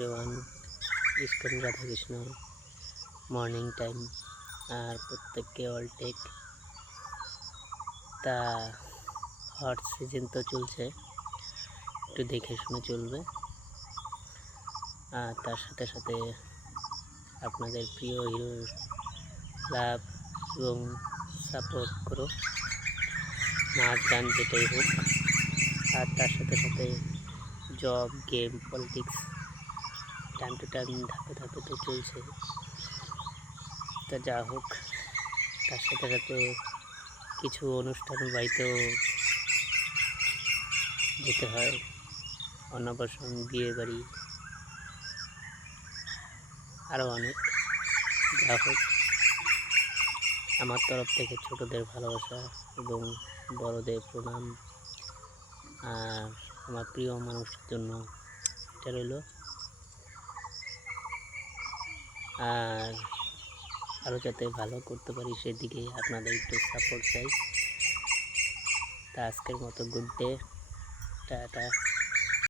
Everyone, ISKCON Radhakrishna morning time. আর প্রত্যেককে অল টেক। তা হট সিজন তো চলছে, একটু দেখে শুনে চলবে। আর তার সাথে সাথে আপনাদের প্রিয় হিরো লাভ এবং সাপোর্ট করো, নাচ গান যেটাই হোক। আর তার সাথে সাথে job, game, politics time to time ধাপে ধাপে তো চলছে। তা যা হোক, তার সাথে সাথে কিছু অনুষ্ঠান বাড়িতেও যেতে হয়, অন্নপ্রাশন, বিয়ে বাড়ি, আরও অনেক। যা হোক, আমার তরফ থেকে ছোটদের ভালোবাসা এবং বড়দের প্রণাম। আর আমার প্রিয় মানুষের জন্য এটা রইল। আর আরও যাতে ভালো করতে পারি সেদিকে আপনাদের একটু সাপোর্ট চাই। তা আজকের মতো গুড ডে, টাটা।